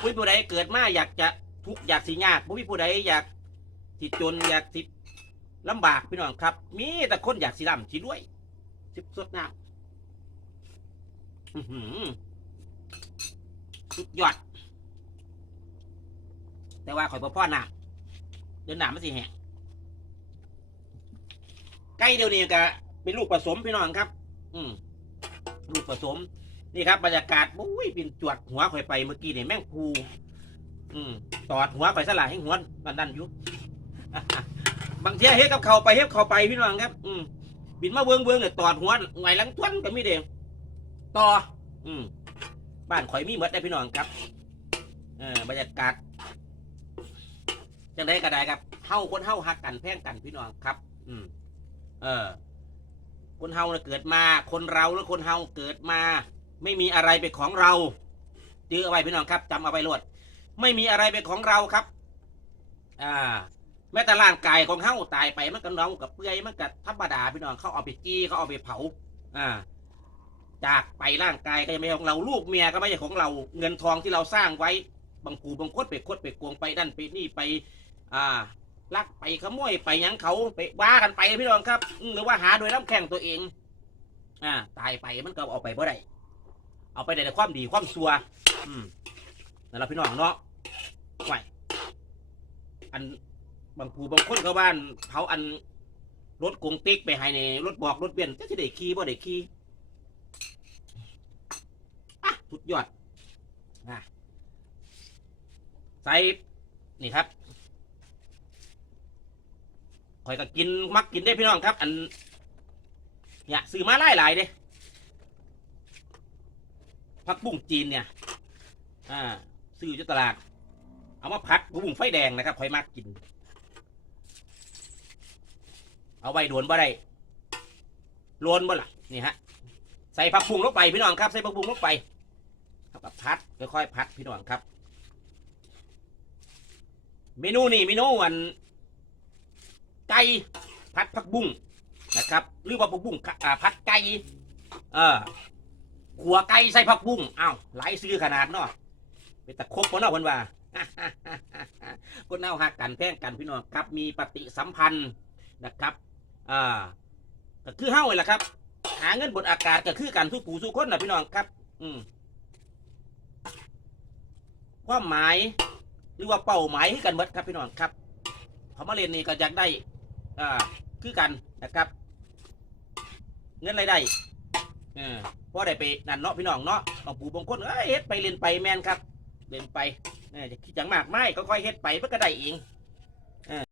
ผู้ผู้ใดเกิดมาอยากจะทุกข์อยากสิยากผู้ผู้ใดอยากสิจนอยากสิลำบากพี่น้องครับ มีแต่คนอยากสิร่ำสิรวยสิบสดน้ำอื้อหือสุดยอด แต่ว่าข่อยบ่พ่อหนาเดินหนามันสิแหงไก่เดี๋ยวนี้ก็เป็นลูกผสมพี่น้องครับ อืมลูกผสม นี่ครับบรรยากาศบุ้ยเป็นจวดหัวข่อยไปเมื่อกี้เนี่ยแม่งคูอืมตอดหัวข่อยสลายให้หัวมันดันอยู่บางเทีเฮ็ดกับเขาไปเฮ็ดเขาไปพี่น้องครับ อืมบินมาเวิงเวิงเนี่ยตอดหัวไงหลังทวนก็มีเด้ต่อ อืมบ้านข่อยมีหมดได้พี่น้องครับเออบรรยากาศจังไดก็ได้ครับเฮาคนเฮาฮักกันแพ่งกันพี่น้องครับ อืม เออ คนเฮาน่ะเกิดมา คนเราหรือคนเฮาเกิดมา ไม่มีอะไรเป็นของเราจื้อเอาไว้พี่น้องครับจำเอาไว้รวด ไม่มีอะไรเป็นของเราครับ อ่า แม้แต่ร่างกายของเฮาตายไปมันก็เน่ากับเปื่อยมันก็ธรรมดาพี่น้องเขาเอาไปจี้เขาเอาไปเผา อ่า จากไปร่างกายก็ยังไม่ของเราลูกเมียก็ไม่ใช่ของเรา เงินทองที่เราสร้างไว้บางกูบางคดไปคดไปโกงไปดันไปนี่ไป อ่าลักไปขโมยไปยังเขาไปว่ากันไปพี่น้องครับหรือว่าหาโดยน้ำแข็งตัวเอง อ่า ตายไปมันก็เอาไปบ่ได้ เอาไปได้แต่ความดีความซัว อืมนั่นแหละพี่น้องเนาะไหวอันบางผู้บางคนเขาบ้านเผาอันรถกงติ๊กไปให้ในรถบอกรถเบียนจะได้ขี่บ่ได้ขี่อะสุดยอดอะใส่นี่ครับข่อยก็กินมักกินได้พี่น้องครับ อันเนี่ยซื้อมาหลายหลายเด้ ผักบุ้งจีนเนี่ย อ่า ซื้ออยู่ตลาด เอามาผัดผักบุ้งไฟแดงนะครับคอยมากกิน เอาไว้ดวนบ่ได้โลนบ่ล่ะนี่ฮะ ใส่ผักบุ้งลงไปพี่น้องครับ ใส่ผักบุ้งลงไปครับบพัดค่อยๆพัดพี่น้องครับ เมนูนี่เมนูอันไก่พัดผักบุ้งนะครับ หรือว่าผักบุ้งอ่าพัดไก่เออ ขัวไก่ใส่ผักบุ้งอ้าวหลายซื้อขนาดเนาะเป็นตะครบคนเนาะคนว่าคนเน่าหักกันแพงกันพี่น้องครับมีปฏิสัมพันธ์นะครับอ่าก็คือเฮ้าเลยแหละครับ หาเงินบนอากาศก็คือกันทุกผู้ทุกคนนะพี่น้องครับ อืมความหมายหรือว่าเป้าหมายคือกันเบิดครับพี่น้องครับเขามาเรียนนี่ก็อยากได้อ่าคือกันนะครับ เงินรายได้ เออพอได้ไปนั่นเนาะพี่น้องเนาะบางปู่บางคนเอ้ยเฮ็ดไปเรียนไปแมนครับเรียนไปเออจะคิดอย่างมากไม่ค่อยๆเฮ็ดไปเพื่อก็ได้เอง